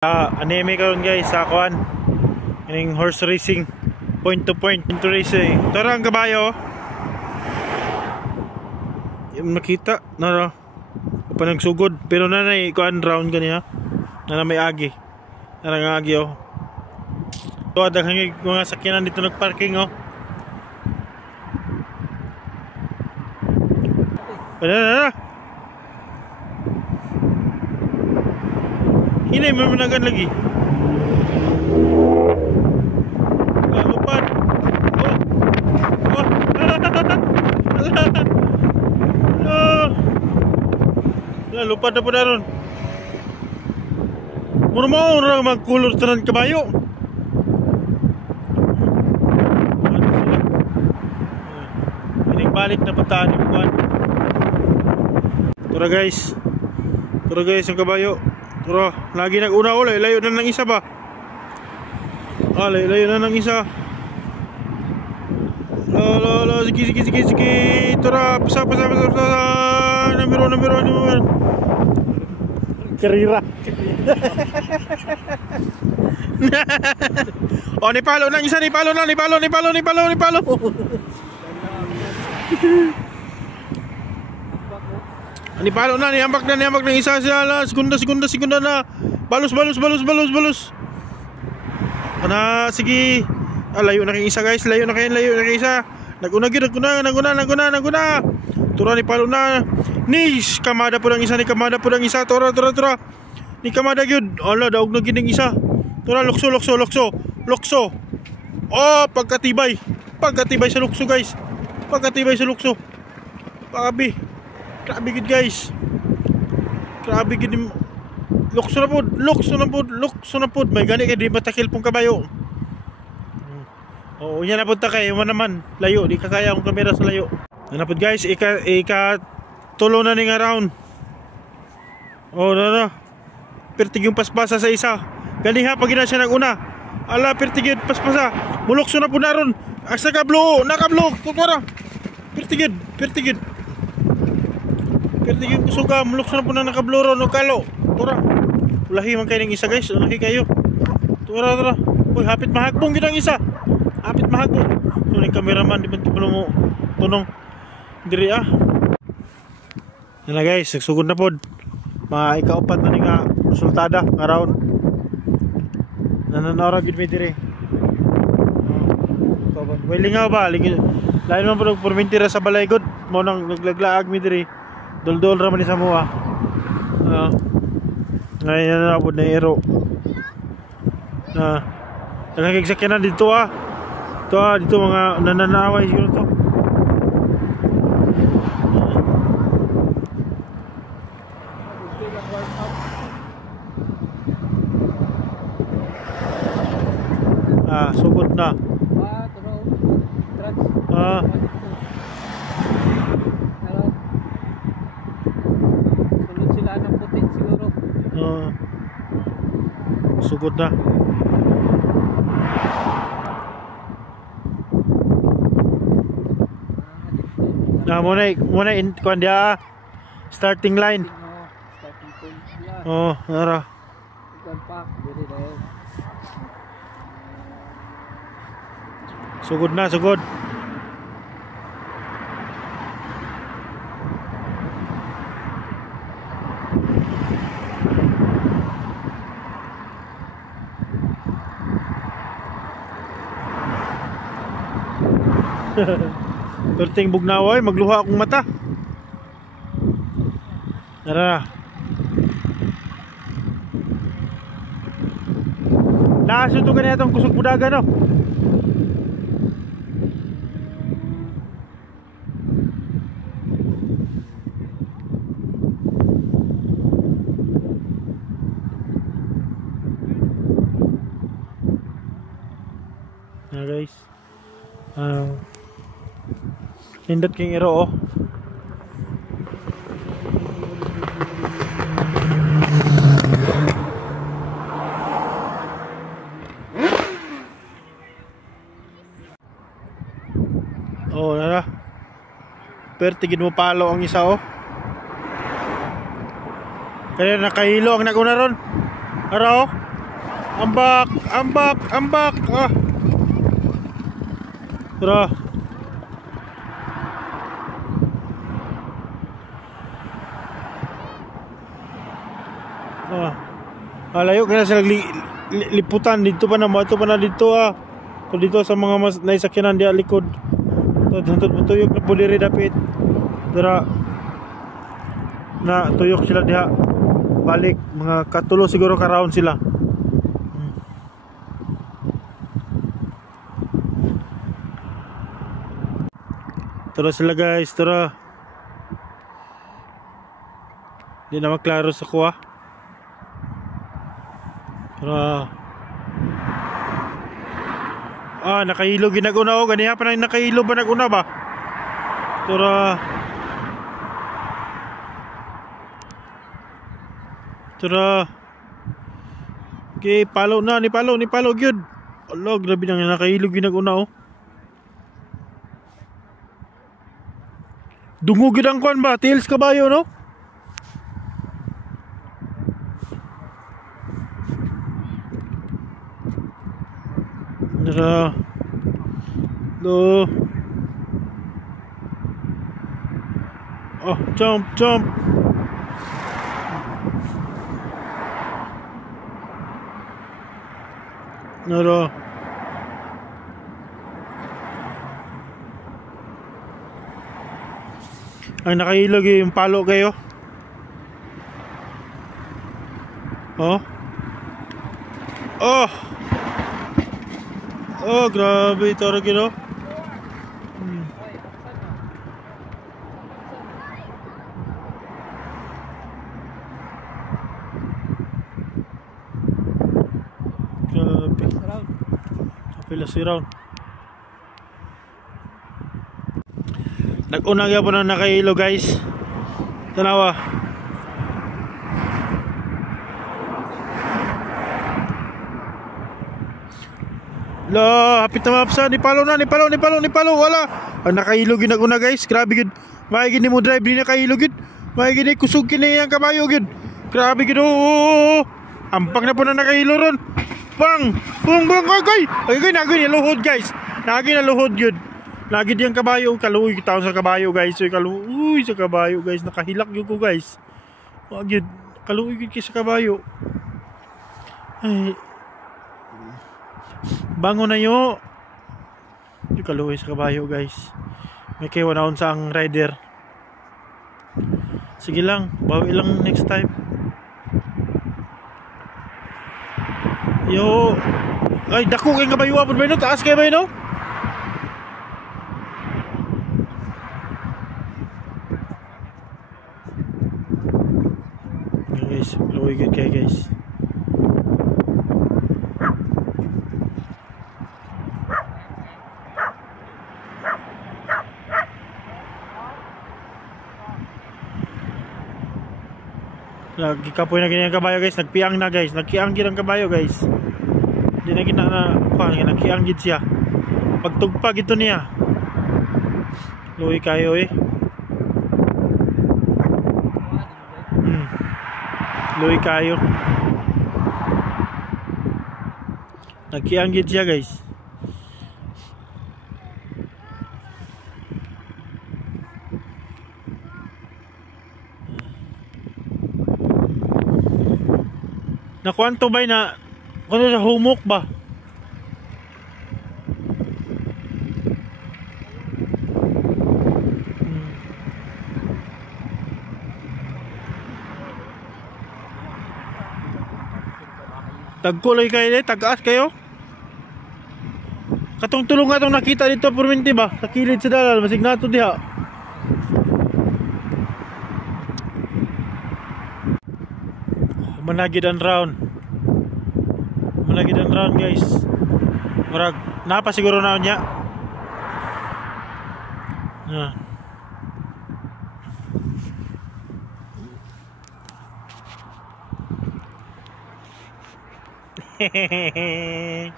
Anime karon guys sa kuan ining horse racing, point to point into racing. Tara ang kabayo yung nakita na pa nagsugod pero nanay kuan round kaniya na may agi na agi oh. So daghang mga sakyanan dito nagparking oh. Wala. Hinay mo managan lagi. Lupad. Lupad na po na ron. Muna mo orang magkulor tanan kabayo. Balik na pataan yung kuwan. Tara guys yung kabayo. Tara, lagi nag-una ulit. Layo na ng isa ba? Layo na ng isa. Sige. Tara, pasa. Number 1. Karira. Oh, nipalo na isa. Nipalo. Nipalo na, niambak na isa siya. Segunda na. Balos. Ana, sige. Layo na kay isa guys, layo na kay isa. Naguna. Tura ni palo na. Ni kamada po ng isa. Tura. Ni kamada gyud. Ala, daog na gining isa. Tura, lokso. Oh, pagkatibay sa lokso guys. Grabe gud guys. Grabe gud. Lokso na pod. May gani kay di matakil pong kabayo. Oo, yan na pod ta kay naman. Layo, di kakaya akong kamera sa layo. Yan na pod guys, ika tulo na ning around. Oh, na. Pertig yung paspasa sa isa. Galing ha pag ina siya naguna. Ala, pertig paspasa. Mulokso na pod na ron. Asa kablo, nakablo. Tutwara. Pertigid kusuga, mulok na po na nakabloro no kalo. Tura. Ulahi man kayo ng isa guys, ulahi kayo. Tura. Uy, hapit mahagbong gid ang isa. So ning cameraman di man kibalo mo tunong diri ah. Yan na guys, nagsugod na pod. Ikaupat na ni nga resultada nga round. Nananora gid mi diri. Way lingaw ba? Lain man po nagpurmintira sa balay god. Mo nang naglaglaag mi diri. Dol ra man sa mua. Ngayon na po na ero. Nagkakasakyan na dito ah. Dito mga nananaway siguro to. Sugod na. Sugod na. Muna in kuan starting line. Oh, nara. Sugod. Perting bugnawa magluha akong mata. Tara. Naso to kanina itong kusog budaga no. Na guys. Hindot king iro oh. Oh, nara. Pertigid mo palo ang isa oh. Kaya nakahilo ang naguna ron. Ara oh. Ambak, ambak, ambak. Ah. Tara. Ah. Layo ka na sila liputan dito pa na mato pa na dito ah. So dito sa mga mas naisakyanan diya likod. So hantod mo tuyok na puliri dapit. Tara. Na tuyok sila diha. Balik mga katulo siguro ka round sila. Tara sila guys, tara. Di na maklaro sa kuha. Tara. Ah, nakahilo ginaguna o. Ganiha pa na nakahilo ba naguna ba? Tara. Tara. Okay, palo na. Ni palo gyud. Allah, grabe nang nakahilo ginaguna o. Dungo gyud ang kwan ba? Tails kabayo no? Tara. Do. Oh, jump, jump. Nara. Ang nakahilog yung palo kayo. Oh. Oh. Oh, grabe ito rin gino. Grabe. Kapila si round. Nag-unang yapon na nakahilo guys. Tanawa. La, hapit na mapsa. Nipalo na, nipalo. Wala. Ang nakahilo ginaguna guys. Grabe gid. Maigin mo drive din nakahilo gid. Maigin kusog kini ang kabayo gid. Grabe gid. Oh. Ampang na po na nakahilo ron. Bang. Bang kay. Ay nagay na luhod guys. Nagay na luhod gid. Lagi diyang kabayo, kaluoy kita sa kabayo guys. So kaluoy sa kabayo guys, nakahilak gyud ko guys. Wag gyud, kaluoy gyud sa kabayo. Ay. Bango na yo. Yung kaluoy sa kabayo guys. May kaywanahon sa ang rider. Sige lang, bawi lang next time. Yo. Ay, dako kay kabayo apod ba no? Taas kay ba no? Guys, luwi good kayo guys. Lagi kapoy na ganyan kabayo guys, nagpiang na guys, nagkiang gid ang kabayo guys. Di na gina na kuan nga nagkiang gid siya. Pagtugpag ito niya. Luwi kayo eh. Luwi kayo. Nagkianggit siya guys. Nakuanto ba na kung sa humok ba? Tagkulay kayo tagaas kayo. Katong tulong nga itong nakita dito perminti ba? Sa kilid sa dalal, masig nato diha. Managid ang round. Managid ang round guys. Murag, napa siguro na niya. Hehehehe